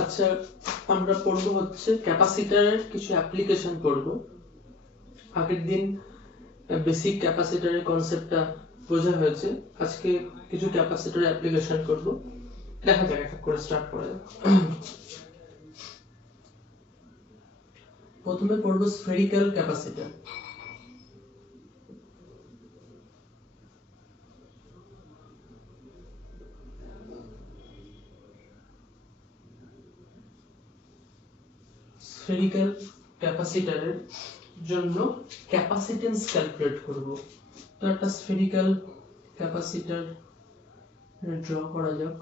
আচ্ছা, আমরা পড়ব হচ্ছে ক্যাপাসিটরের কিছু অ্যাপ্লিকেশন পড়ব। আগের দিন বেসিক ক্যাপাসিটরের কনসেপ্টটা বোঝা হয়েছে, আজকে কিছু ক্যাপাসিটরের অ্যাপ্লিকেশন করব। দেখা যাক এক এক করে স্টার্ট করা যাক। প্রথমে পড়ব স্ফেরিক্যাল ক্যাপাসিটর। স্ফেরিক্যাল ক্যাপাসিটরের জন্য ক্যাপাসিটেন্স ক্যালকুলেট করব। তো একটা স্ফেরিক্যাল ক্যাপাসিটর ড্র করা যাক।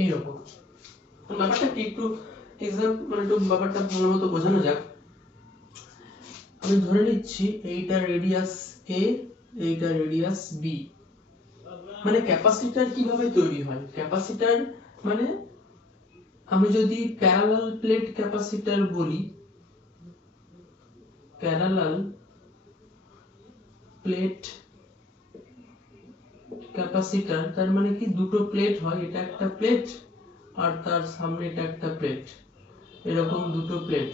এইরকম ব্যাপারটা কি একটু একটু ব্যাপারটা ভালো মতো বোঝানো যাক। আমি ধরে নিচ্ছি এইটা রেডিয়াস এ, এইটা রেডিয়াস বি। মানে ক্যাপাসিটর কিভাবে তৈরি হয়? ক্যাপাসিটর মানে আমি যদি প্যারালাল প্লেট ক্যাপাসিটর বলি, প্যারালাল প্লেট ক্যাপাসিটর তার মানে কি দুটো প্লেট হয়, এটা একটা প্লেট আর তার সামনে এটা একটা প্লেট, এরকম দুটো প্লেট।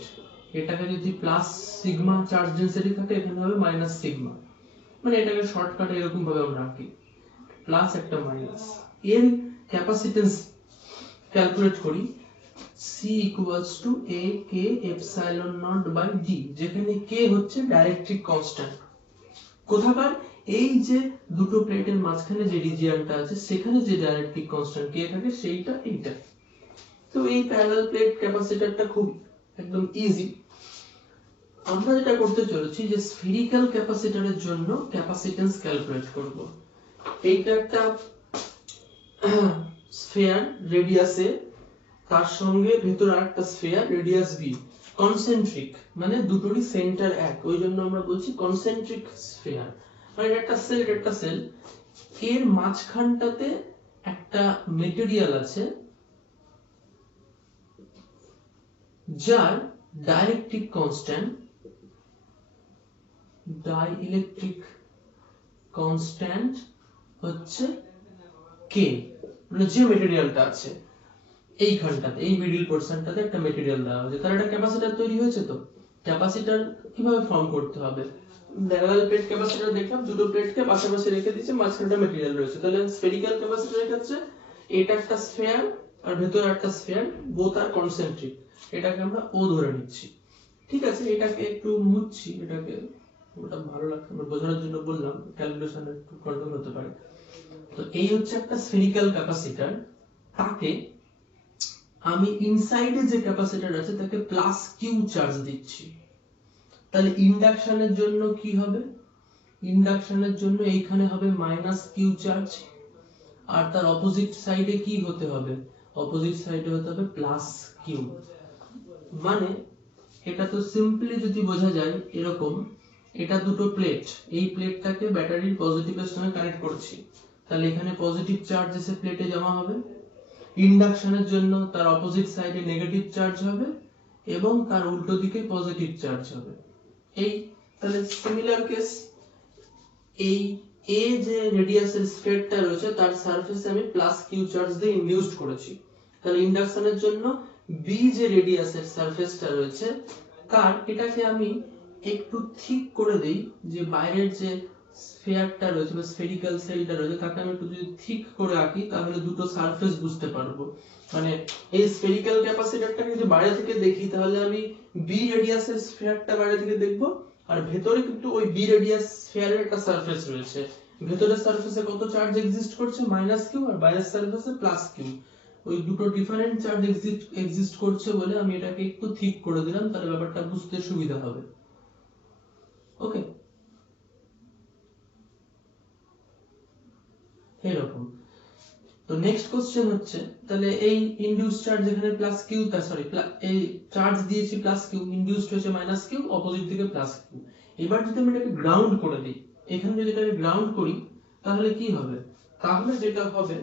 এটাকে যদি প্লাস সিগমা চার্জ ডেনসিটি থাকে, এখানে হবে মাইনাস সিগমা। মানে এটাকে শর্টকাটে এরকম ভাবে আমরা রাখি, প্লাস একটা মাইনাস। এর ক্যাপাসিটেন্স ক্যালকুলেট করি C equals to A K epsilon naught by D, যেখানে K হচ্ছে ডাইলেকট্রিক কনস্ট্যান্ট। কোথাকার? এই যে দুটো প্লেটের মাঝখানে যে রিজিয়নটা আছে সেখানে যে ডাইলেকট্রিক কনস্ট্যান্ট K থাকে সেইটা এইটা। তো এই প্যারালাল প্লেট ক্যাপাসিটরটা খুব একদম ইজি। আমরা যেটা করতে চলেছি যে স্ফেরিক্যাল ক্যাপাসিটরের জন্য ক্যাপাসিটেন্স ক্যালকুলেট করব। এইটা একটা স্ফিয়ার রেডিয়াস এ, তার সঙ্গে ভেতরে আরেকটা স্ফিয়ার রেডিয়াস বি, কনসেন্ট্রিক মানে দুটোরই সেন্টার এক, ওই জন্য আমরা বলছি কনসেন্ট্রিক স্ফিয়ার। মানে এটা একটা সেল, এটা একটা সেল, এর মাঝখানটাতে একটা মেটেরিয়াল আছে যার ডাইলেকট্রিক কনস্ট্যান্ট, ডাইলেকট্রিক কনস্ট্যান্ট হচ্ছে কে। মানে যে মেটেরিয়ালটা আছে এইখানটাতে, এই মিডল পোরশনটাতে একটা মেটেরিয়াল দেওয়া হয়েছে, তার একটা ক্যাপাসিটর তৈরি হয়েছে। তো ক্যাপাসিটর কিভাবে ফর্ম করতে হবে? প্যারালাল প্লেট ক্যাপাসিটর দেখলাম, দুটো প্লেটকে পাশাপাশি রেখে দিয়েছে, মাঝখানটা মেটেরিয়াল রয়েছে। তাহলে স্ফেরিক্যাল ক্যাপাসিটরের ক্ষেত্রে এটা একটা স্ফিয়ার আর ভেতরে একটা স্ফিয়ার, বোথ আর কনসেন্ট্রিক, এটাকে আমরা ও ধরে নিচ্ছি। ঠিক আছে, এটাকে একটু মুছছি, এটাকে ওটা ভালো লাগছে আমার বোঝানোর জন্য বললাম, ক্যালকুলেশন একটু কন্ট্রোল হতে পারে। তো এই হচ্ছে একটা স্ফেরিক্যাল ক্যাপাসিটর, তাকে আমি ইনসাইডে যে ক্যাপাসিটর আছে তাকে প্লাস কিউ চার্জ দিচ্ছি। তাহলে ইন্ডাকশনের জন্য কি হবে? ইন্ডাকশনের জন্য এইখানে হবে মাইনাস কিউ চার্জ, আর তার অপোজিট সাইডে কি হতে হবে? অপোজিট সাইডে হতে হবে প্লাস কিউ। মানে এটা তো সিম্পলি যদি বোঝা যায় এরকম, এটা দুটো প্লেট, এই প্লেটটাকে ব্যাটারির পজিটিভের সঙ্গে কানেক্ট করছি, তাহলে এখানে পজিটিভ চার্জ এসে প্লেটে জমা হবে। ইন্ডাকশনের জন্য তার অপোজিট সাইডে নেগেটিভ চার্জ হবে এবং তার উল্টো দিকে পজিটিভ চার্জ হবে। এই তাহলে সিমিলার কেস, এই এ যে রেডিয়াসের স্ফিয়ারটা রয়েছে তার সারফেসে আমি প্লাস কিউ চার্জ দিয়ে ইনডিউসড করেছি। তাহলে ইন্ডাকশনের জন্য বি যে রেডিয়াসের সারফেসটা রয়েছে তার, এটাকে আমি একটু ঠিক করে দেই, যে বাইরের যে স্ফিয়ারটা রয়েছে বা স্ফেরিক্যাল সেলটা রয়েছে তাকে আমি একটু যদি ঠিক করে আঁকি তাহলে দুটো সারফেস বুঝতে পারবো। মানে এই স্ফেরিক্যাল ক্যাপাসিটরটাকে যদি বাইরে থেকে দেখি তাহলে আমি বি রেডিয়াসের স্ফিয়ারটা বাইরে থেকে দেখবো, আর ভেতরে কিন্তু ওই বি রেডিয়াস স্ফিয়ারের একটা সারফেস রয়েছে। ভেতরের সারফেসে কত চার্জ এক্সিস্ট করছে? মাইনাস কিউ, আর বাইরের সারফেসে প্লাস কিউ। ওই দুটো ডিফারেন্ট চার্জ এক্সিস্ট করছে বলে আমি এটাকে একটু ঠিক করে দিলাম, তাহলে ব্যাপারটা বুঝতে সুবিধা হবে। ওকে, এরকম। তো নেক্সট কোশ্চেন হচ্ছে, তাহলে এই ইনডিউস চার্জ এখানে প্লাস কিউ, এই চার্জ দিয়েছি প্লাস কিউ, ইনডিউসড হয়েছে মাইনাস কিউ, অপোজিট দিকে প্লাস কিউ। এবার যদি আমি এটাকে গ্রাউন্ড করে দিই, এখানে যদি এটাকে গ্রাউন্ড করি তাহলে কি হবে, তাহলে যেটা হবে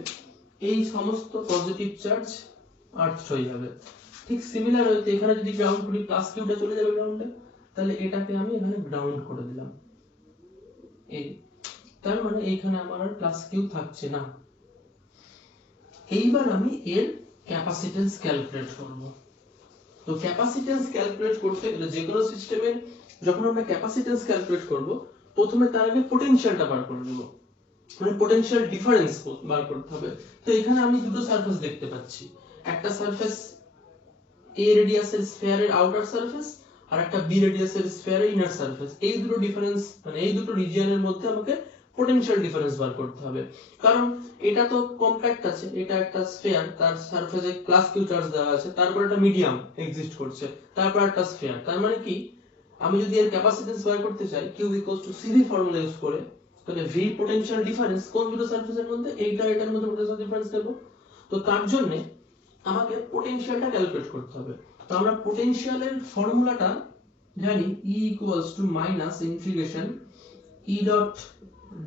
এই সমস্ত পজিটিভ চার্জ আর্থ হয়ে যাবে। ঠিক সিমিলার হয়েছে এখানে যদি গ্রাউন্ড করি প্লাস কিউটা চলে যাবে গ্রাউন্ডে, তাহলে এটাকে আমি এখানে গ্রাউন্ড করে দিলাম। এই তার মানে এইখানে আমার আর প্লাস কিউ থাকছে না। এইবার আমি এর ক্যাপাসিটেন্স ক্যালকুলেট করব। তো ক্যাপাসিটেন্স ক্যালকুলেট করতে গেলে যে কোনো সিস্টেমের যখন আমরা ক্যাপাসিটেন্স ক্যালকুলেট করব, প্রথমে তার আগে পটেনশিয়ালটা বার করে নেব, মানে পটেনশিয়াল ডিফারেন্স বার করতে হবে। তো এখানে আমি দুটো সারফেস দেখতে পাচ্ছি, একটা সারফেস এ রেডিয়াসের স্ফিয়ারের আউটার সারফেস আর একটা বি রেডিয়াসের স্ফিয়ারের ইনার সারফেস। এই দুটো ডিফারেন্স মানে এই দুটো রিজিয়নের মধ্যে আমাকে পটেনশিয়াল ডিফারেন্স বার করতে হবে, কারণ এটা তো কম্প্যাক্ট আছে, এটা একটা স্ফিয়ার, তার সারফেসে প্লাস কিউ চার্জ দেওয়া আছে, তারপর একটা মিডিয়াম এক্সিস্ট করছে, তারপর একটা স্ফিয়ার। তার মানে কি, আমি যদি এর ক্যাপাসিটেন্স বার করতে চাই Q equals to CV formula use করে, তাহলে ভি পটেনশিয়াল ডিফারেন্স কোন দুটো সারফেসের মধ্যে, এইটা এটার মধ্যে পটেনশিয়াল ডিফারেন্স দেব। তো তার জন্য আমাকে পটেনশিয়ালটা ক্যালকুলেট করতে হবে। তো আমরা পটেনশিয়ালের ফর্মুলাটা জানি, E equals to minus integration E dot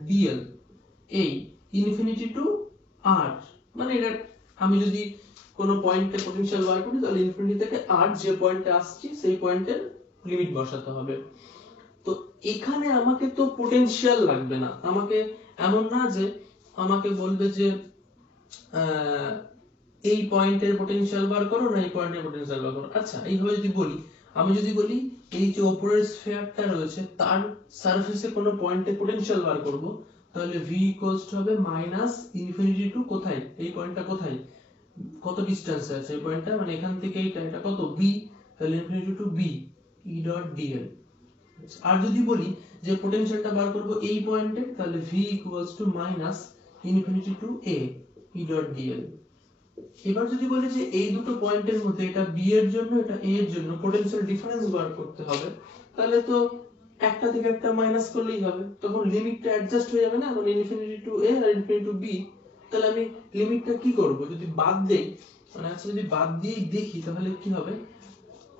dl, এই ইনফিনিটি টু r, মানে এটা আমি যদি কোনো পয়েন্টে পটেনশিয়াল বার করি তাহলে ইনফিনিটি থেকে r যে পয়েন্টে আসছি সেই পয়েন্টের লিমিট বসাতে হবে। তো এখানে আমাকে তো পটেনশিয়াল লাগবে না, আমাকে এমন না যে আমাকে বলবে যে এই পয়েন্টের পটেনশিয়াল বার করো না এই পয়েন্টের পটেনশিয়াল বার করো। আচ্ছা এইভাবে যদি বলি, আমি যদি বলি এই যে উপরের স্ফিয়ারটা রয়েছে তার সারফেসে কোনো পয়েন্টে পটেনশিয়াল বার করব, তাহলে v ইকুয়ালস টু হবে মাইনাস ইনফিনিটি টু কোথায়, এই পয়েন্টটা কোথায়, কত ডিসটেন্সে আছে এই পয়েন্টটা, মানে এখান থেকে এইটা এটা কত b, তাহলে infinity to b e dot dl। আর যদি বলি যে পটেনশিয়ালটা বার করব এই পয়েন্টে, তাহলে v equals to minus infinity to a e dot dl। এবার যদি বলি যে এই দুটো পয়েন্টের মধ্যে এটা b এর জন্য এটা a এর জন্য পটেনশিয়াল ডিফারেন্স বার করতে হবে, তাহলে তো একটা থেকে একটা মাইনাস করলেই হবে, তখন লিমিটটা অ্যাডজাস্ট হয়ে যাবে না, মানে ইনফিনিটি টু a আর ইনফিনিটি টু b। তাহলে আমি লিমিটটা কি করব, যদি বাদ দেই, মানে আচ্ছা যদি বাদ দিয়ে দেখি তাহলে কি হবে,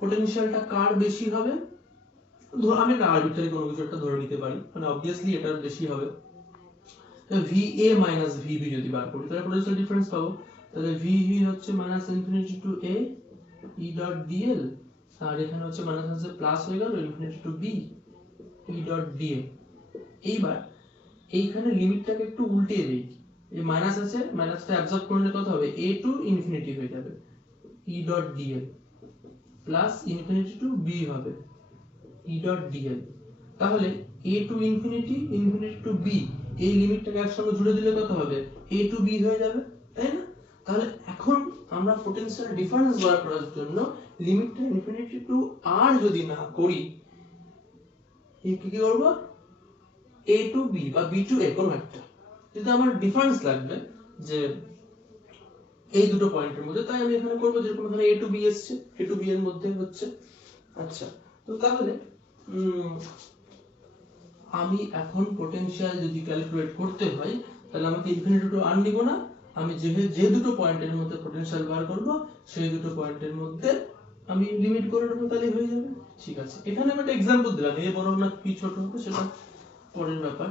পটেনশিয়ালটা কার বেশি হবে, আমি একটা আরবিট্রারি কোনো কিছু একটা ধরে নিতে পারি, মানে অবভিয়াসলি এটার বেশি হবে। VA মাইনাস VB যদি বার করি তাহলে পটেনশিয়াল ডিফারেন্স পাবো, তাহলে VB হচ্ছে minus infinity to A E dot dl, আর এখানে হচ্ছে মাইনাস আছে প্লাস হয়ে গেল infinity to B E dot dl। এইবার এইখানে লিমিটটাকে একটু উল্টিয়ে দেই, এই মাইনাস আছে, মাইনাসটা অ্যাবজর্ব করলে কত হবে, A টু ইনফিনিটি হয়ে যাবে E dot dl plus infinity to B হবে E ডট dl। তাহলে A to infinity infinity to B, এই লিমিটটাকে একসঙ্গে জুড়ে দিলে কত হবে, A টু B হয়ে যাবে, তাই না? তাহলে এখন আমরা পটেনশিয়াল ডিফারেন্স বার করার জন্য লিমিটটা ইনফিনিটি টু r যদি না করি, কি করব, A টু B বা B টু A কোন একটা, কিন্তু আমার ডিফারেন্স লাগবে যে এই দুটো পয়েন্টের মধ্যে, তাই আমি এখানে করব যেরকম এখানে A টু B এসেছে, A টু B এর মধ্যে হচ্ছে। আচ্ছা, তো তাহলে আমি এখন পটেনশিয়াল যদি ক্যালকুলেট করতে হয় তাহলে আমাকে ইনফিনিটি টু r নিব না, আমি যে দুটো পয়েন্টের মধ্যে পটেনশিয়াল বার করব সেই দুটো পয়েন্টের মধ্যে আমি লিমিট করে নেব, তাহলে হয়ে যাবে। ঠিক আছে, এখানে আমি একটা एग्जांपल দিলাম, এই বড় না কি ছোট হবে সেটা পরের ব্যাপার।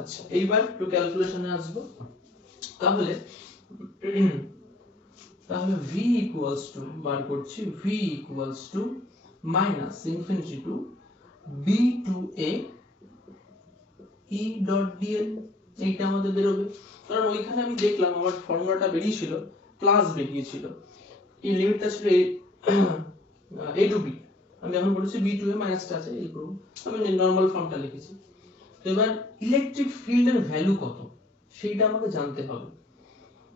আচ্ছা এইবার একটু ক্যালকুলেশনে আসবো, তাহলে v ইকুয়ালস টু বার করছি, v equals to minus infinity to b to a e dot dl, এইটা আমাদের বেরোবে, কারণ ওইখানে আমি দেখলাম আমার ফর্মুলাটা বেরিয়েছিল প্লাস বেরিয়েছিল, এই লিমিটটা ছিল a টু b, আমি এখন বলেছি b টু a মাইনাসটা আছে, এই করব, আমি নরমাল ফর্মটা লিখেছি। তো এবার ইলেকট্রিক ফিল্ডের ভ্যালু কত সেইটা আমাকে জানতে হবে।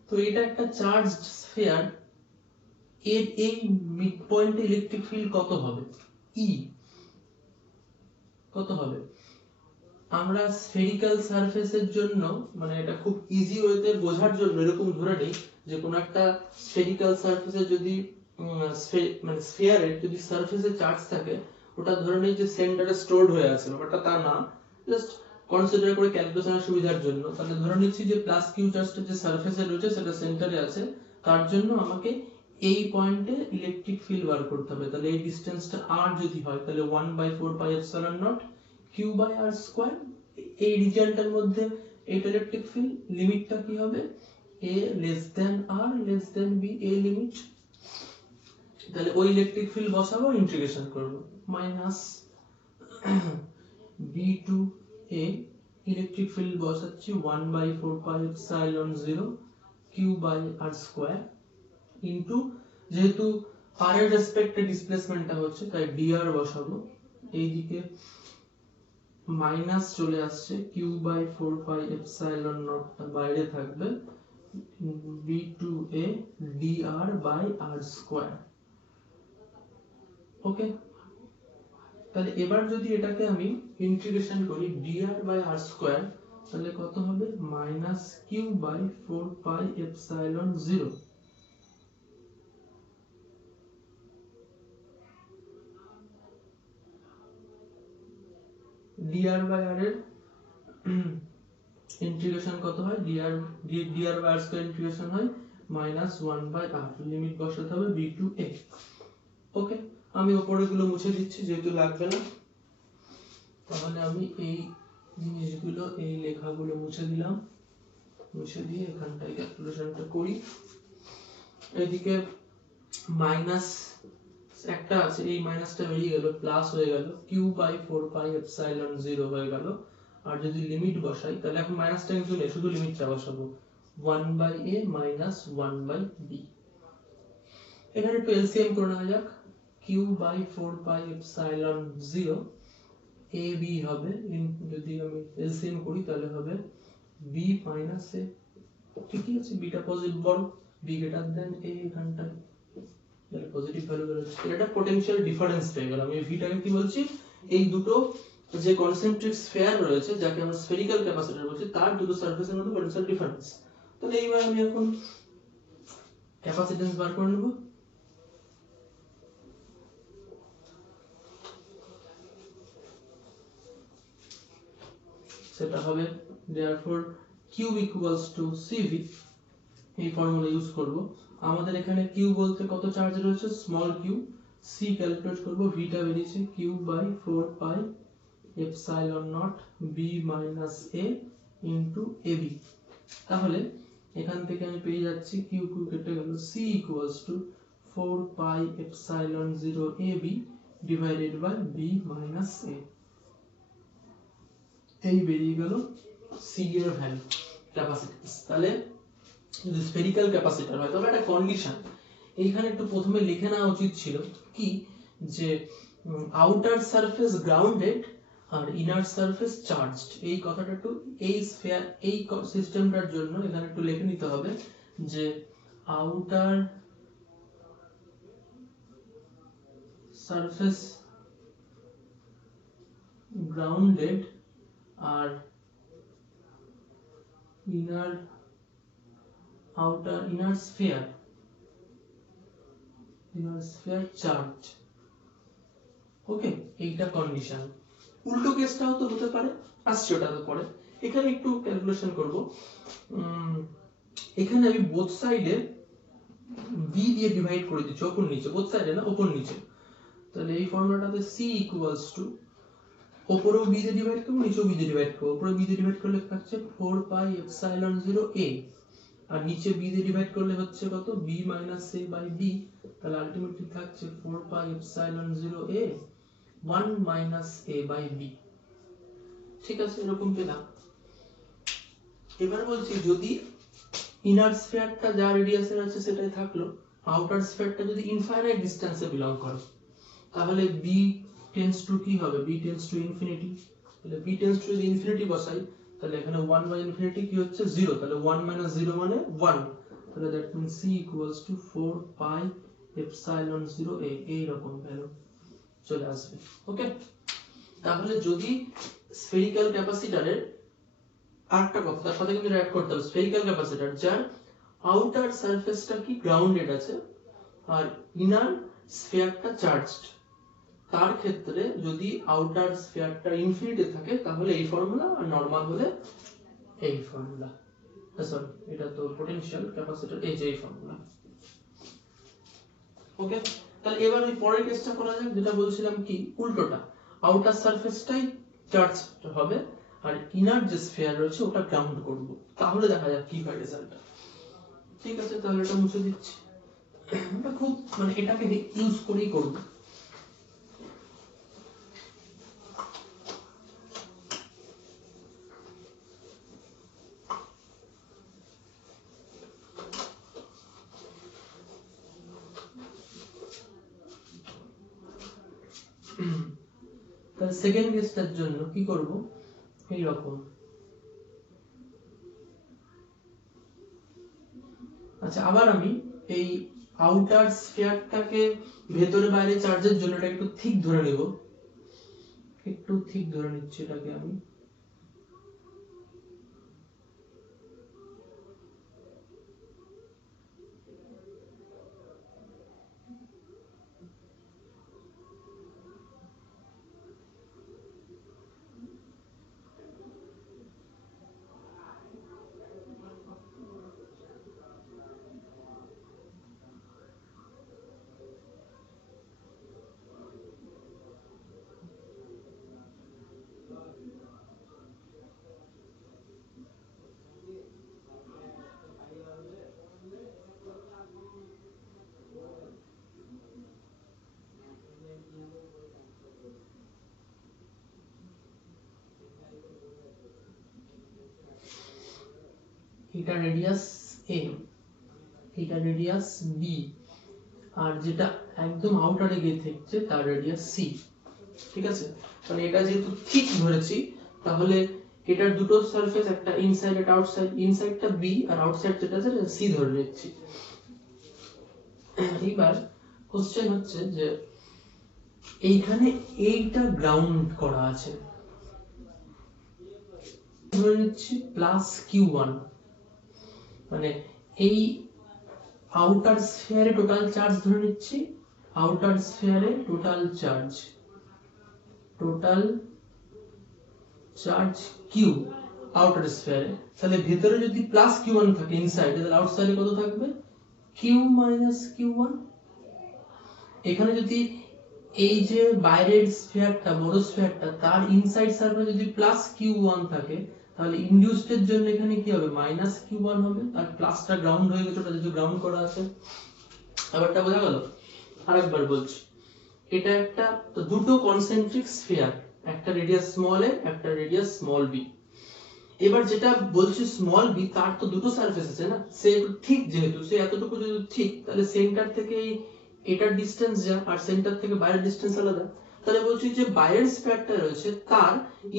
তো এটা একটা চার্জ স্ফিয়ার, এর এই মিড পয়েন্টে ইলেকট্রিক ফিল্ড কত হবে, E কত হবে, আমরা স্ফেরিক্যাল সারফেসের জন্য, মানে এটা খুব ইজি ওয়েতে বোঝার জন্য এরকম ধরে নেই যে কোন একটা স্ফেরিক্যাল সারফেসে যদি মানে স্ফিয়ারের যদি সারফেসে চার্জ থাকে, ওটা ধরে নেই যে সেন্টারে স্টোরড হয়ে আছে, ব্যাপারটা তা না, জাস্ট কনসিডার করে ক্যালকুলেশনের সুবিধার জন্য তাহলে ধরে নিচ্ছি যে প্লাস কিউ চার্জটা যে সারফেসে রয়েছে সেটা সেন্টারে আছে, তার জন্য আমাকে এই পয়েন্টে ইলেকট্রিক ফিল্ড বার করতে হবে। তাহলে এই ডিসটেন্সটা r যদি হয় তাহলে 1/4 pi epsilon not q by r square. এই রিজিয়নটার মধ্যে এটা ইলেকট্রিক ফিল্ড লিমিটটা কি হবে, a less than r less than b, a limit. তাহলে ওই ইলেকট্রিক ফিল্ড বসাবো, ইন্টিগ্রেশন করব, মাইনাস b2a ইলেকট্রিক ফিল্ড বসাচ্ছি 1/4 pi epsilon 0 q by r square into, যেহেতু r এর রেসপেক্টে ডিসপ্লেসমেন্টটা হচ্ছে তাই dr বসাবো, এইদিকে মাইনাস চলে আসছে q বাই 4 পাই এপসাইলন নটটা বাইরে থাকবে b2a dr by r square. Okay, তাহলে এবার যদি এটাকে আমি ইন্টিগ্রেশন করি dr বাই r স্কয়ার তাহলে কত হবে, minus q by 4 pi epsilon 0 dr by r এর ইন্টিগ্রেশন কত হয়, dr by r square integration হয় মাইনাস 1 বাই r, লিমিট বসাতে হবে b2a। ওকে, আমি উপরে গুলো মুছে দিচ্ছি যেহেতু লাগবে না। তাহলে আমি এই জিনিসগুলো, এই লেখাগুলো মুছে দিলাম, মুছে দিয়ে এখানটায় ক্যালকুলেশনটা করি। এইদিকে মাইনাস একটা আছে, এই মাইনাসটা বেরিয়ে গেল, প্লাস হয়ে গেল, q বাই 4 পাই এপসাইলন 0 হয়ে গেল। আর যদি লিমিট বসাই তাহলে এখন মাইনাসটা কিন্তু নেই, শুধু লিমিটটা বসাবো 1 by a minus 1 by b। এখানে একটু এলসিএম করে নেওয়া যাক, q by 4 pi epsilon 0 a b হবে, যদি আমি এলসিএম করি তাহলে হবে b মাইনাস a। ঠিকই আছে, বিটা পজিটিভ বড়, b গ্রেটার দেন a এখানটায়, তাহলে পজিটিভ ভ্যালু বেরোচ্ছে। এটা পোটেনশিয়াল ডিফারেন্স পেয়ে গেলাম। এই ভিটাকে কি বলছি, এই দুটো যে কনসেন্ট্রিক স্ফিয়ার রয়েছে যাকে আমরা স্ফেরিক্যাল ক্যাপাসিটর বলছি তার দুটো সারফেসের মধ্যে পোটেনশিয়াল ডিফারেন্স। তাহলে এইবার আমি এখন ক্যাপাসিট্যান্স বার করে নেব। সেটা হবে therefore q equals to cv, এই ফর্মুলা ইউজ করব। আমাদের এখানে q বলতে কত চার্জ রয়েছে, স্মল q, c ক্যালকুলেট করব, v টা বেরিয়েছে q by 4 pi epsilon not b minus a into ab। তাহলে এখান থেকে আমি পেয়ে যাচ্ছি q কেটে গেল, c equals to 4 pi epsilon 0 ab divided by b minus a। এই বেরিয়ে গেল c এর ভ্যালু, ক্যাপাসিট্যান্স। তাহলে যদি স্ফেরিক্যাল ক্যাপাসিটর হয় তবে একটা কন্ডিশন এইখানে একটু প্রথমে লিখে নেওয়া উচিত ছিল কি, যে আউটার সারফেস গ্রাউন্ডেড আর ইনার সারফেস চার্জড। এই কথাটা একটু এই স্ফিয়ার, এই সিস্টেমটার জন্য এখানে একটু লিখে নিতে হবে যে আউটার সারফেস গ্রাউন্ডেড আর ইনার sphere চার্জ। ওকে, এইটা কন্ডিশন। উল্টো কেসটাও তো হতে পারে, আসছে ওটা তো পরে। এখানে একটু ক্যালকুলেশন করব। এখানে আমি বোথ সাইডে b দিয়ে ডিভাইড করে দিচ্ছি, ওপর নিচে, বোথ সাইডে না, ওপর নিচে। তাহলে এই ফর্মুলাটাতে c ইকুয়ালস টু, ওপরেও b দিয়ে ডিভাইড করব, নিচেও b দিয়ে ডিভাইড করব। ওপরে b দিয়ে ডিভাইড করলে থাকছে 4 পাই এপসাইলন 0 a, আর নিচে b দিয়ে ডিভাইড করলে হচ্ছে কত, b minus a by b। তাহলে আলটিমেটলি থাকছে 4 pi epsilon 0 a 1 minus a by b। ঠিক আছে, এরকম পেলাম। এবার বলছি যদি ইনার স্ফিয়ারটা যা রেডিয়াসের আছে সেটাই থাকলো, আউটার স্ফিয়ারটা যদি ইনফাইনাইট ডিসটেন্সে বিলং করে তাহলে b টেন্ডস টু কি হবে, b টেন্ডস টু ইনফিনিটি। তাহলে b টেন্ডস টু যদি ইনফিনিটি বসাই তাহলে এখানে 1 বাই ইনফিনিটি কি হচ্ছে 0, তাহলে 1 মাইনাস 0 মানে 1। তাহলে that means c equals to 4 pi epsilon 0 a, এই রকম ভ্যালু চলে আসবে। ওকে, তাহলে যদি স্ফেরিক্যাল ক্যাপাসিটরের আরেকটা কথা তার সাথে কিন্তু অ্যাড করতে হবে, স্ফেরিক্যাল ক্যাপাসিটর যার আউটার সারফেসটা কি গ্রাউন্ডেড আছে আর ইনার স্ফিয়ারটা চার্জড, তার ক্ষেত্রে যদি আউটার স্ফিয়ারটা ইনফিনিটি থাকে তাহলে এই ফর্মুলা, আর নরমাল হলে এই ফর্মুলা। সরি, এটা তো পোটেনশিয়াল ক্যাপাসিটর, এই যে এই ফর্মুলা। ওকে, তাহলে এবার ওই পরের কেসটা করা যাক, যেটা বলছিলাম কি উল্টোটা, আউটার সারফেসটাই চার্জ হবে আর ইনার যে স্ফিয়ার রয়েছে ওটা গ্রাউন্ড করব, তাহলে দেখা যাক কি হয় রেজাল্টটা। ঠিক আছে, তাহলে এটা মুছে দিচ্ছি। এটা খুব মানে এটাকে ইউজ করেই করব। তাহলে সেকেন্ড কেসটার জন্য কি করব, এই রকম। আচ্ছা, আবার আমি এই আউটার স্ফিয়ারটাকে ভেতরে বাইরে চার্জের জন্য এটা একটু থিক ধরে নেব, একটু থিক ধরে নিচ্ছি এটাকে আমি। এটা রেডিয়াস a, এটা রেডিয়াস b, আর যেটা একদম আউটারে গিয়ে থাকছে তার রেডিয়াস c। ঠিক আছে, মানে এটা যেহেতু ঠিক ধরেছি তাহলে এটার দুটো সারফেস, একটা ইনসাইড একটা আউটসাইড, ইনসাইডটা b আর আউটসাইড যেটা আছে c ধরে নিচ্ছি। এবার কোশ্চেন হচ্ছে যে এইখানে এইটা গ্রাউন্ড করা আছে, ধরে নিচ্ছি প্লাস q1, মানে এই আউটার স্ফিয়ারে টোটাল চার্জ ধরে নিচ্ছি, আউটার স্ফিয়ারে টোটাল চার্জ q আউটার স্ফিয়ারে, তাহলে ভিতরে যদি প্লাস q1 থাকে ইনসাইডে, তাহলে আউটসাইডে কত থাকবে q মাইনাস q1। এখানে যদি এই যে বাইরের স্ফিয়ারটা বড় স্ফিয়ারটা তার ইনসাইড সারফেস যদি প্লাস q1 থাকে, তাহলে ইনডিউসড এর জন্য এখানে কি হবে মাইনাস q1 হবে, আর প্লাসটা গ্রাউন্ড হয়ে গেছে, ওটা যেহেতু গ্রাউন্ড করা আছে। ব্যাপারটা বোঝা গেল? আরেকবার বলছি, এটা একটা তো দুটো কনসেন্ট্রিক স্ফিয়ার, একটা রেডিয়াস স্মল a, একটা রেডিয়াস স্মল b। এবার যেটা বলছি স্মল b, তার তো দুটো সারফেস আছে না, সে ঠিক যেহেতু সে এতটুকু যেহেতু ঠিক, তাহলে সেন্টার থেকে এটার ডিসটেন্স যা আর সেন্টার থেকে বাইরের ডিসটেন্স আলাদা, তাহলে বলছি যে বাইরের স্ফিয়ারটা রয়েছে তার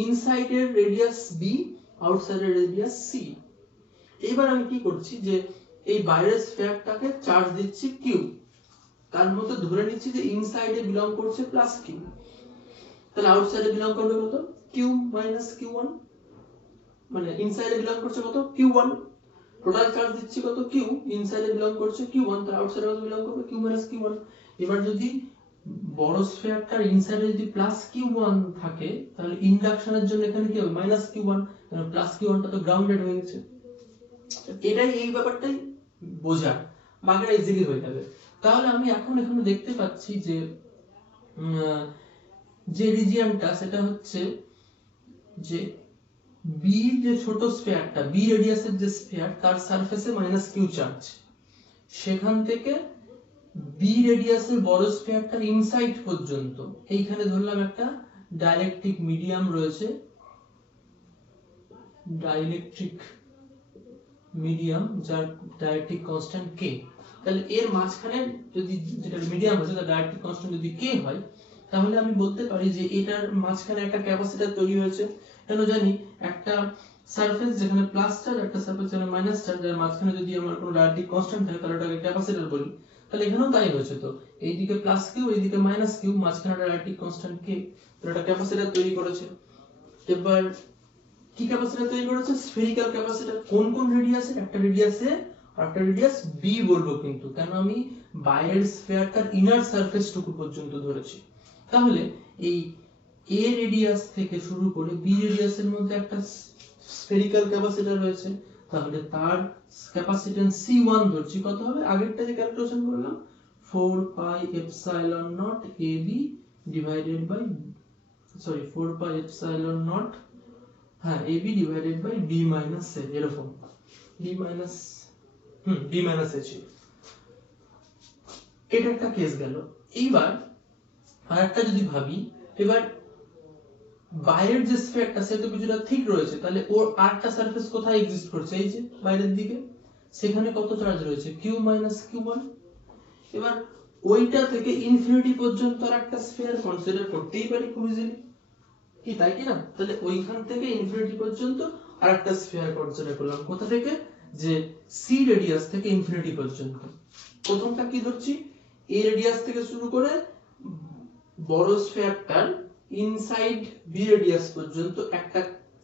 ইনসাইডের রেডিয়াস b, আউটসাইডের রেডিয়াস c। এবার আমি কি করছি যে এই বাইরের স্ফিয়ারটাকে চার্জ দিচ্ছি q, তার মধ্যে ধরে নিচ্ছি যে ইনসাইডে বিলং করছে প্লাস q, তাহলে আউটসাইডে বিলং করবে কত q মাইনাস q1, মানে ইনসাইডে বিলং করছে কত q1, টোটাল চার্জ দিচ্ছি কত q, ইনসাইডে বিলং করছে q1, তার আউটসাইডে কত বিলং করবে q মাইনাস q1। এবার যদি বড় স্ফিয়ারটার ইনসাইডে যদি প্লাস q1 থাকে, তাহলে ইন্ডাকশনের জন্য এখানে কি হবে মাইনাস q1, কারণ প্লাস q1 টা তো গ্রাউন্ডেড হয়ে গেছে। এটাই এই ব্যাপারটাই বোঝা, বাকিটা ইজিলি হয়ে যাবে। তাহলে আমি এখন এখানে দেখতে পাচ্ছি যে যে রিজিয়নটা সেটা হচ্ছে যে বি, যে ছোট স্ফিয়ারটা বি রেডিয়াসের যে স্ফিয়ার তার সারফেসে মাইনাস কিউ চার্জ, সেখান থেকে বি রেডিয়াসের বড় স্ফিয়ারটার ইনসাইড পর্যন্ত এইখানে ধরলাম একটা ডাইলেকট্রিক মিডিয়াম রয়েছে, ডাইলেকট্রিক মিডিয়াম যার ডাইলেকট্রিক কনস্ট্যান্ট কে। তাহলে এর মাঝখানে যদি যেটা মিডিয়াম আছে তার ডাইলেকট্রিক কনস্ট্যান্ট যদি কে হয়, তাহলে আমি বলতে পারি যে এটার মাঝখানে একটা ক্যাপাসিটর তৈরি হয়েছে। কেন জানি একটা সারফেস যেখানে প্লাস চার্জ, একটা সারফেস যেখানে মাইনাস চার্জ, এর মাঝখানে যদি আমার কোনো ডাইলেকট্রিক কনস্ট্যান্ট থাকে তাহলে ওটাকে ক্যাপাসিটর বলি। তাহলে এখানেও তাই হয়েছে, তো এইদিকে প্লাস কিউ এইদিকে মাইনাস কিউ, মাঝখানে একটা ডাইলেকট্রিক কনস্ট্যান্ট কে, তাহলে এটা ক্যাপাসিটর তৈরি করেছে। এবার কি ক্যাপাসিটর তৈরি করেছে? Spherical capacitor. কোন কোন রেডিয়াসে? একটা রেডিয়াসে আর একটা রেডিয়াস বি বলবো, কিন্তু কেন আমি বাইরের স্ফিয়ারটার ইনার সারফেস টুকু পর্যন্ত ধরেছি। তাহলে এই এ রেডিয়াস থেকে শুরু করে বি রেডিয়াসের মধ্যে একটা স্ফেরিক্যাল ক্যাপাসিটর রয়েছে, তাহলে তার ক্যাপাসিট্যান্স C1 ধরছি, কত হবে? আগেরটা যে ক্যালকুলেশন করলাম 4 pi epsilon naught AB divided by 4 pi epsilon naught হ্যাঁ AB divided by B minus A এরকম B minus A ছিল। এটা একটা কেস গেল। এইবার আরেকটা যদি ভাবি, এবার বাইরের যে স্ফিয়ারটা সে তো কিছুটা ঠিক রয়েছে, তাহলে ওর আরেকটা সারফেস কোথায় এক্সিস্ট করছে, এই যে বাইরের দিকে, সেখানে কত চার্জ রয়েছে q minus q1। এবার ওইটা থেকে ইনফিনিটি পর্যন্ত আর একটা স্ফিয়ার কনসিডার করতেই পারি খুব ইজিলি, কি তাই কি না? তাহলে ওইখান থেকে ইনফিনিটি পর্যন্ত আর একটা স্ফিয়ার কনসিডার করলাম, কোথা থেকে, যে সি রেডিয়াস থেকে ইনফিনিটি পর্যন্ত। প্রথমটা কি ধরছি, এ রেডিয়াস থেকে শুরু করে বড় স্ফিয়ারটার ইনসাইড বি রেডিয়াস পর্যন্ত একটা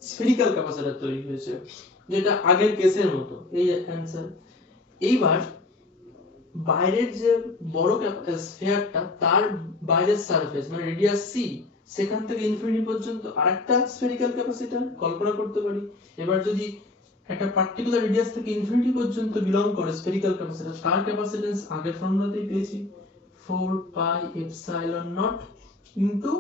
স্ফেরিক্যাল ক্যাপাসিটর তৈরি হয়েছে, যেটা আগের কেসের মতো, এই অ্যানসার। এইবার বাইরের যে বড় স্ফিয়ারটা তার বাইরের সারফেস মানে রেডিয়াস সি, সেখান থেকে ইনফিনিটি পর্যন্ত আরেকটা স্ফেরিক্যাল ক্যাপাসিটর কল্পনা করতে পারি। এবার যদি একটা পার্টিকুলার রেডিয়াস থেকে ইনফিনিটি পর্যন্ত বিলং করে স্ফেরিক্যাল ক্যাপাসিটর, তার ক্যাপাসিটেন্স আগের ফর্মুলাতেই পেয়েছি 4 পাই এপসাইলন নট ইনটু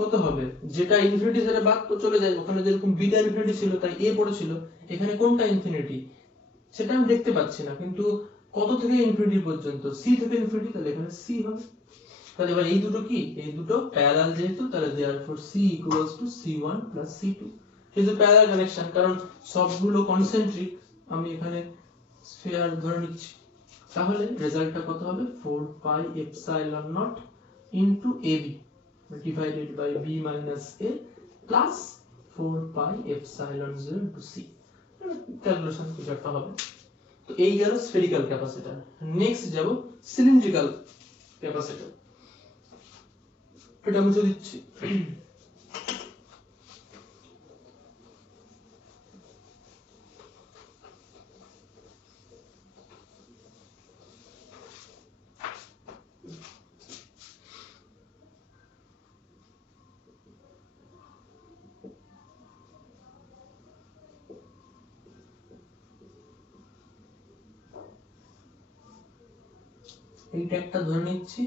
কত হবে, যেটা ইনফিনিটি সেটা বাদ চলে যায়, ওখানে যেরকম বিটা ইনফিনিটি ছিল তাই এ পড়েছিল, এখানে কোনটা ইনফিনিটি সেটা আমি দেখতে পাচ্ছি না, কিন্তু কত থেকে ইনফিনিটি পর্যন্ত, সি থেকে ইনফিনিটি, তাহলে এখানে সি হবে। তাহলে এবার এই দুটো কি, এই দুটো প্যারালাল যেহেতু, তাহলে therefore c equals to c1 plus c2। কিন্তু প্যারালাল কানেকশন, কারণ সবগুলো কনসেন্ট্রিক, আমি এখানে স্ফিয়ার ধরে নিচ্ছি, তাহলে রেজাল্টটা কত হবে 4 pi epsilon not into ab divided by b minus a প্লাস 4 pi epsilon 0 into c। Calculation কিছু একটা হবে। তো এই গেল স্ফেরিক্যাল ক্যাপাসিটর। নেক্সট যাব সিলিন্ড্রিক্যাল ক্যাপাসিটর। এটা মুছে দিচ্ছি। এইটা একটা ধরে নিচ্ছি,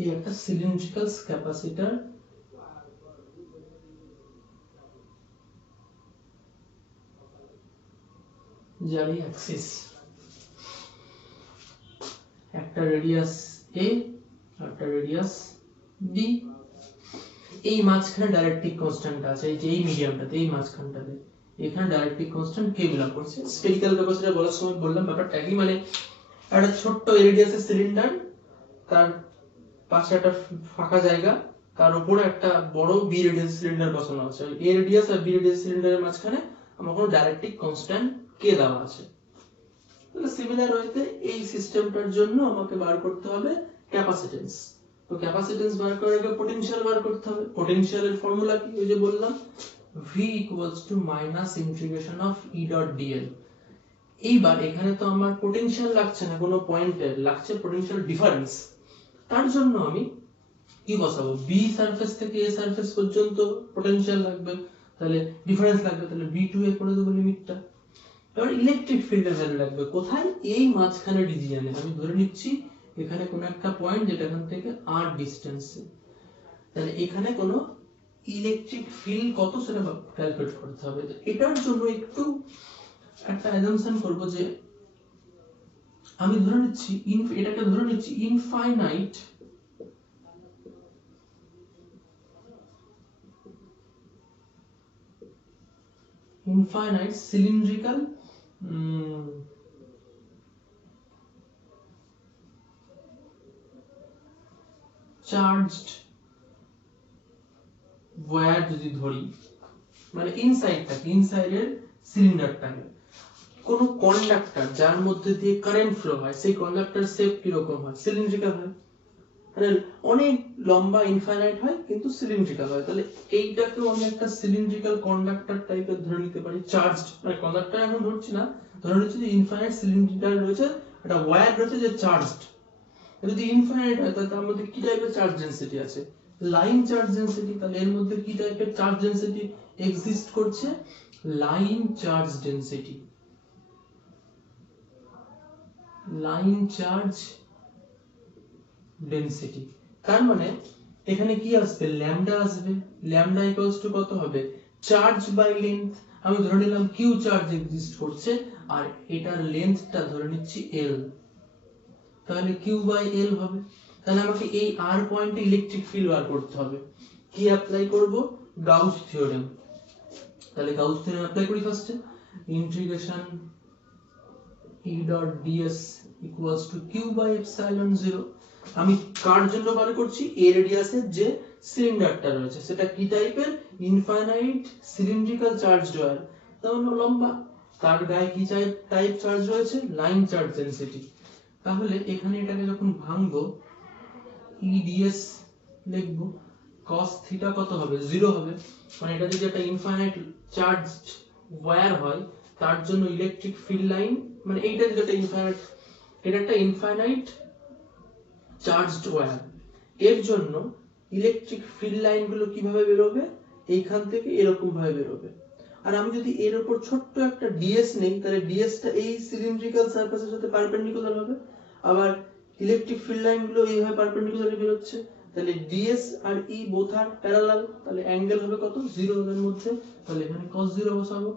এই একটা সিলিন্ড্রিক্যাল ক্যাপাসিটর, যার অ্যাক্সিস একটা রেডিয়াস a একটা রেডিয়াস b, এই মাঝখানে ডাইরেক্ট্রিক কনস্ট্যান্ট আছে, এই যে এই মিডিয়ামটাতে, এই মাঝখানটাতে এখানে ডাইরেক্ট্রিক কনস্ট্যান্ট k বিলং করছে। স্ফেরিক্যাল ক্যাপাসিটর বলার সময় বললাম ব্যাপারটা কি, মানে একটা ছোট্ট রেডিয়াসের সিলিন্ডার, তার পাশে একটা ফাঁকা জায়গা, তার উপরে একটা বড় বি রেডিয়াস সিলিন্ডার বসানো আছে, এ রেডিয়াস আর বি রেডিয়াস সিলিন্ডারের মাঝখানে আমার কোনো ডাইরেক্ট্রিক কনস্ট্যান্ট k দেওয়া আছে। তাহলে সিমিলার ওয়েতে এই সিস্টেমটার জন্য আমাকে বার করতে হবে ক্যাপাসিটেন্স। তো ক্যাপাসিটেন্স বার করার আগে পটেনশিয়াল বার করতে হবে। পটেনশিয়ালের ফর্মুলা কি, ওই যে বললাম v equals to minus integration of e dot dl। এইবার এখানে তো আমার পটেনশিয়াল লাগছে না কোনো পয়েন্টের, লাগছে পটেনশিয়াল ডিফারেন্স। তার জন্য আমি কি বসাবো, b সারফেস থেকে a সারফেস পর্যন্ত পটেনশিয়াল লাগবে, তাহলে ডিফারেন্স লাগবে, তাহলে b2a করে দেব লিমিটটা। এবার ইলেকট্রিক ফিল্ডের ভ্যালু লাগবে কোথায়, এই মাঝখানে রিজিয়নে, আমি ধরে নিচ্ছি এখানে কোন একটা পয়েন্ট যেটা এখান থেকে r ডিসটেন্সে, তাহলে এখানে কোনো ইলেকট্রিক ফিল্ড কত সেটা ক্যালকুলেট করতে হবে। এটার জন্য একটু একটা অ্যাজাম্পশন করব যে আমি ধরে নিচ্ছি এটাকে ধরে নিচ্ছি ইনফাইনাইট সিলিন্ড্রিক্যাল চার্জড ওয়্যার যদি ধরি, মানে ইনসাইডের সিলিন্ডারটাকে কোন কন্ডাক্টর যার মধ্যে দিয়ে কারেন্ট ফ্লো হয়, সেই কন্ডাক্টর শেপ কি রকম হয়, সিলিন্ড্রিক্যাল হয়। মানে অনেক লম্বা ইনফাইনাইট হয় কিন্তু সিলিন্ড্রিক্যাল হয়, তাহলে এইটাকেও আমি একটা সিলিন্ড্রিক্যাল কন্ডাক্টর টাইপের ধরে নিতে পারি, চার্জড মানে কন্ডাক্টর এখন ধরছি না, ধরে নিচ্ছি যে ইনফাইনাইট সিলিন্ড্রিক্যাল রয়েছে, একটা ওয়্যার রয়েছে যে চার্জড। যদি ইনফাইনাইট হয় তাহলে তার মধ্যে কি টাইপের চার্জ ডেনসিটি আছে, লাইন চার্জ ডেনসিটি। তাহলে এর মধ্যে কি টাইপের চার্জ ডেনসিটি এক্সিস্ট করছে, line charge density, line charge density. তার মানে এখানে কি আসবে, ল্যামডা আসবে, ল্যামডা ইকুয়ালস টু কত হবে, চার্জ বাই লেন্থ। আমি ধরে নিলাম কিউ চার্জ এক্সিস্ট করছে আর এটার লেন্থটা ধরে নিচ্ছি এল, তাহলে কিউ বাই এল হবে। তাহলে আমাকে এই আর পয়েন্টে ইলেকট্রিক ফিল্ড বার করতে হবে, কি অ্যাপ্লাই করব, গাউস থিওরেম। তাহলে গাউস থিওরেম অ্যাপ্লাই করি ফার্স্টে, integration E dot ds equals to q by epsilon 0। আমি কার জন্য বার করছি, a রেডিয়াসের যে সিলিন্ডারটা রয়েছে সেটা কি টাইপের, ইনফাইনাইট সিলিন্ড্রিক্যাল চার্জড ওয়্যার, তাহলে লম্বা, তার গায়ে কি টাইপ চার্জ রয়েছে, লাইন চার্জ ডেনসিটি। তাহলে এখানে এটাকে যখন ভাঙবো, e ds লিখবো, cos থিটা কত হবে, 0 হবে। মানে এটা যদি একটা ইনফাইনাইট চার্জড ওয়্যার হয় তার জন্য ইলেকট্রিক ফিল্ড লাইন, মানে এইটা যদি একটা ইনফাইনাইট, এটা একটা ইনফাইনাইট চার্জড ওয়্যার, এর জন্য ইলেকট্রিক ফিল্ড লাইন গুলো কিভাবে বের হবে, এইখান থেকে এরকম ভাবে বের হবে। আর আমি যদি এর উপর ছোট্ট একটা ds নেই, তাহলে ds টা এই সিলিন্ড্রিক্যাল সারফেসের সাথে পারপেন্ডিকুলার হবে, আবার ইলেকট্রিক ফিল্ড লাইন গুলো এইভাবে পারপেন্ডিকুলারলি বের হচ্ছে, তাহলে ds আর e both are parallel, তাহলে অ্যাঙ্গেল হবে কত, 0 এর মধ্যে, তাহলে এখানে cos 0 বসাবো।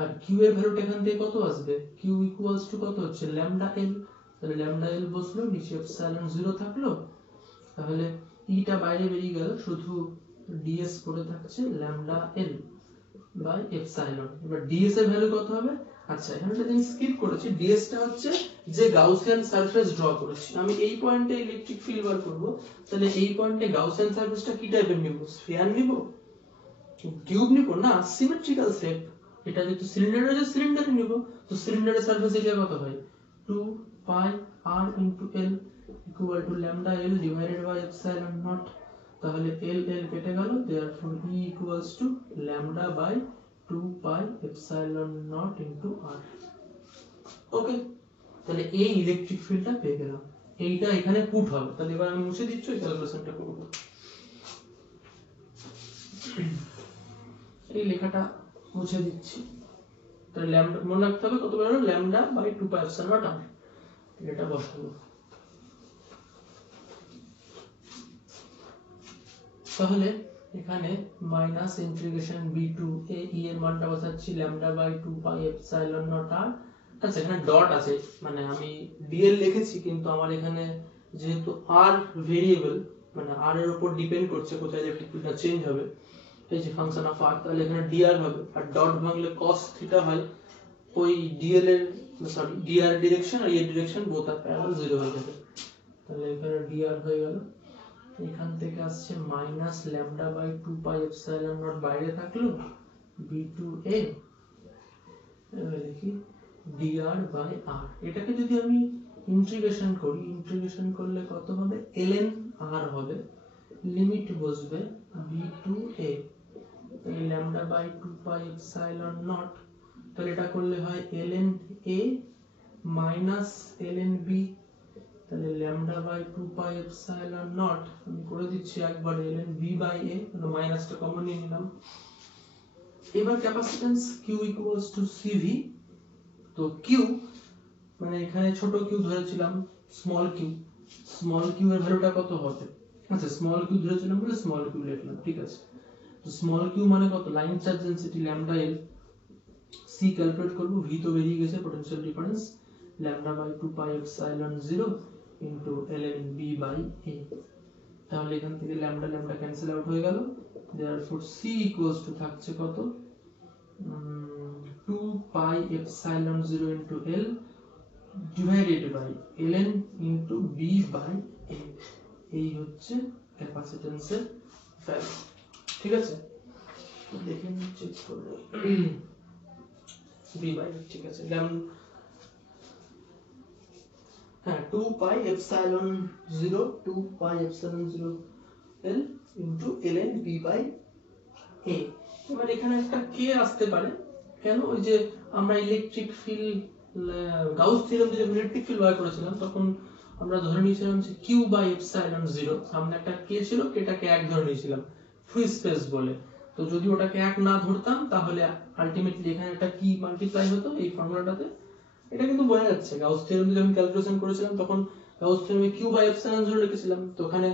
আর q এর ভ্যালুটা এখান থেকে কত আসবে, q ইকুয়ালস টু কত হচ্ছে, ল্যামডা l, তাহলে ল্যামডা l বসলো, নিচে এপসাইলন 0 থাকলো, তাহলে e টা বাইরে বেরিয়ে গেল, শুধু ds পড়ে থাকছে ল্যামডা l বাই এপসাইলন। এবার ds এর ভ্যালু কত হবে, আচ্ছা এখানে একটা জিনিস স্কিপ করেছি, ds টা হচ্ছে যে গাউসিয়ান সারফেস ড্র করেছি, আমি এই পয়েন্টে ইলেকট্রিক ফিল্ড বার করব, তাহলে এই পয়েন্টে গাউসিয়ান সারফেসটা কি টাইপের নিব, স্ফিয়ার নিব, কিউব নিব না, সিমেট্রিক্যাল শেপ। এটা যেহেতু সিলিন্ডার আছে সিলিন্ডারই নিব, তো সিলিন্ডারের সারফেস এরিয়া কত হয়, 2 pi r into l equal to lambda l divided by epsilon not. তাহলে l l কেটে গেল, therefore e equals to lambda by 2 pi epsilon not into r। Okay, তাহলে এই ইলেকট্রিক ফিল্ডটা পেয়ে গেলাম, এইটা এখানে পুট হবে। তাহলে এবার আমি মুছে দিচ্ছি, এই ক্যালকুলেশনটা করব। এই লেখাটা মুছে দিচ্ছি, তাহলে ল্যামডা মনে রাখতে হবে কত বেরোলো, lambda by 2 pi epsilon not r, এটা বসাবো। তাহলে এখানে minus integration b2 a e এর মানটা বসাচ্ছি lambda by 2 pi epsilon not r। আচ্ছা এখানে ডট আছে, মানে আমি dl লিখেছি কিন্তু আমার এখানে যেহেতু r ভেরিয়েবল, মানে r এর উপর ডিপেন্ড করছে কোথায় ইলেকট্রিক ফিল্ডটা চেঞ্জ হবে, এই যে ফাংশন অফ r, তাহলে এখানে dr হবে, আর ডট ভাঙলে cos থিটা হয়, ওই dl এর সরি dr ডিরেকশন আর এর ডিরেকশন বোথ আর প্যারালাল 0 হয়ে যাবে, তাহলে এখানে dr হয়ে গেল। এখান থেকে আসছে minus lambda by 2 pi epsilon not বাইরে থাকলো, b2a এবার লিখি dr বাই r। এটাকে যদি আমি ইন্টিগ্রেশন করি, ইন্টিগ্রেশন করলে কত হবে, ln r হবে, লিমিট বসবে b2a, তাহলে lambda by 2 pi epsilon not, তাহলে এটা করলে হয় ln a minus ln b, তাহলে lambda by 2 pi epsilon not, আমি করে দিচ্ছি একবার ln b বাই a, মানে মাইনাসটা কমন নিয়ে নিলাম। এবার capacitance q equals to cv, তো q মানে এখানে ছোট q ধরেছিলাম, স্মল q এর ভ্যালুটা কত হবে, আচ্ছা স্মল q ধরেছিলাম বলে স্মল q লিখলাম, ঠিক আছে। তো স্মল q মানে কত, line charge density lambda l, c calculate করব, v তো বেরিয়ে গেছে potential difference, lambda by 2 pi epsilon 0 into ln b by a। তাহলে এখান থেকে ল্যামডা ল্যামডা ক্যান্সেল আউট হয়ে গেল, देयरफॉर c ইকুয়ালস টু থাকছে কত, 2 pi epsilon 0 into l divided by ln into b by a। এই হচ্ছে ক্যাপাসিট্যান্সের ভ্যালু, ঠিক আছে। দেখে নিন চেক করলে b বাই, ঠিক আছে। হ্যাঁ 2 pi epsilon 0 L into ln b by a। এবার এখানে একটা k আসতে পারে, কেন? ওই যে আমরা ইলেকট্রিক ফিল্ড গাউস থিওরেম যে ইলেকট্রিক ফিল্ড বার করেছিলাম, তখন আমরা ধরে নিয়েছিলাম যে q বাই এপসাইলন 0, সামনে একটা k ছিল, কেটাকে 1 ধরে নিয়েছিলাম ফ্রি স্পেস বলে। তো যদি ওটাকে 1 না ধরতাম তাহলে আলটিমেটলি এখানে একটা কি মাল্টিপ্লাই হতো এই ফর্মুলাটাতে। এটা কিন্তু বোঝা যাচ্ছে, গাউস থিওরেম যখন ক্যালকুলেশন করেছিলাম তখন গাউস থিওরেমে q বাই এপসাইলন 0 লিখেছিলাম, তো ওখানে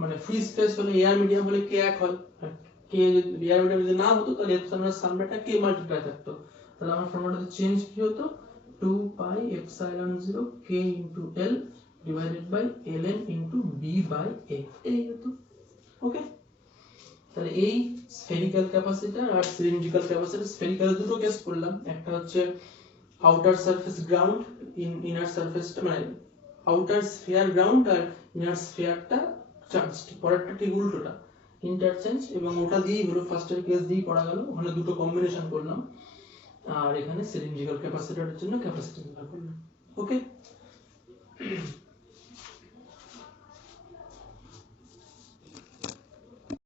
মানে ফ্রি স্পেস হলে এয়ার মিডিয়াম হলে k 1 হয়, k যদি এয়ার মিডিয়াম যদি না হতো তাহলে এপসাইলনের সামনেটা k মাল্টিপ্লাই থাকতো। তাহলে আমার ফর্মুলাতে চেঞ্জ কি হতো, 2 pi epsilon 0 k into l divided by ln into b by a, এই হতো। ওকে, তাহলে এই স্ফেরিক্যাল ক্যাপাসিটর আর সিলিন্ড্রিক্যাল ক্যাপাসিটর, স্ফেরিক্যাল দুটো কেস করলাম, একটা হচ্ছে আউটার সারফেস গ্রাউন্ড, ইনার সারফেসটা মানে আউটার স্ফিয়ার গ্রাউন্ড আর ইনার স্ফিয়ারটা চার্জড, পরেরটা ঠিক উল্টোটা ইন্টারচেঞ্জ, এবং ওটা দিয়েই হলো ফার্স্টের কেস দিয়েই পড়া গেল, ওখানে দুটো কম্বিনেশন করলাম। আর এখানে সিলিন্ড্রিক্যাল ক্যাপাসিটরের জন্য ক্যাপাসিট্যান্স বার করলাম। ওকে।